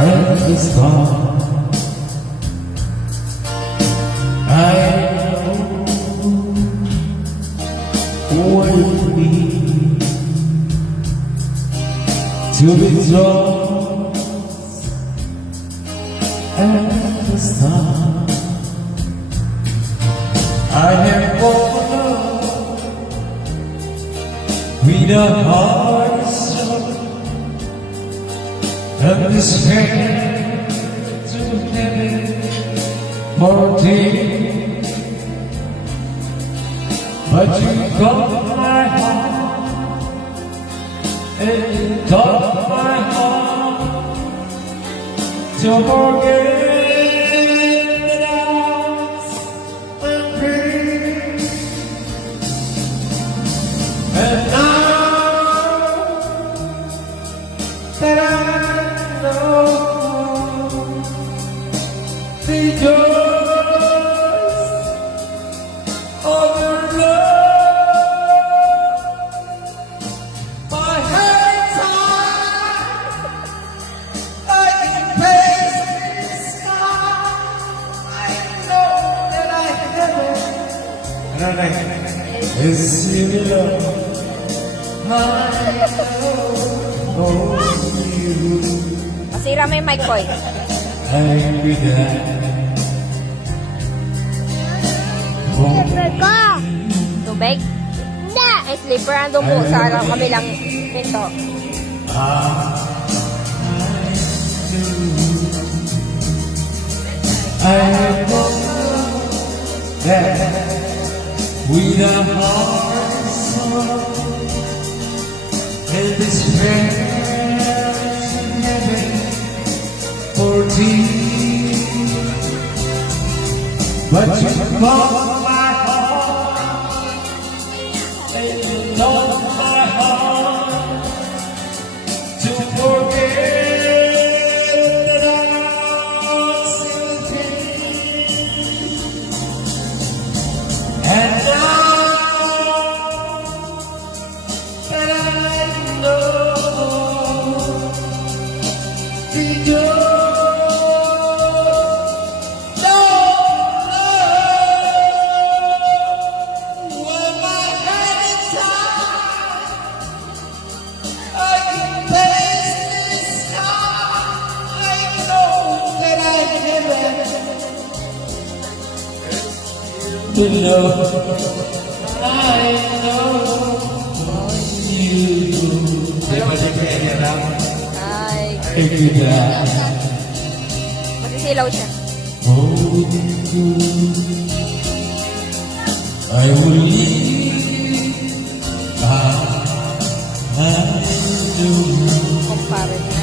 at the start. I know what it means to be lost at the start. I have fallen with a heart so and despair to heaven for thee. But you got my heart and you got my heart to forget that I'm free. And now that I know the joys of your love, my hands high, I can face the sky. I know that I haven't. It's in love. Masira mo yung mic ko eh. Slipper ko! Tubig? Hindi! Ay, slipper. Ando mo sa kabilang pinto. I know that with a heart so and despair in heaven for thee, but you broke my heart and you told my heart to forget that I'm still free. And now that I know the joy of love, when my head is high, I can taste the sky. I know that I haven't the love I know you do. Ay, If you die, masisilaw siya. holding you, I will leave. I do. Kumpare niya.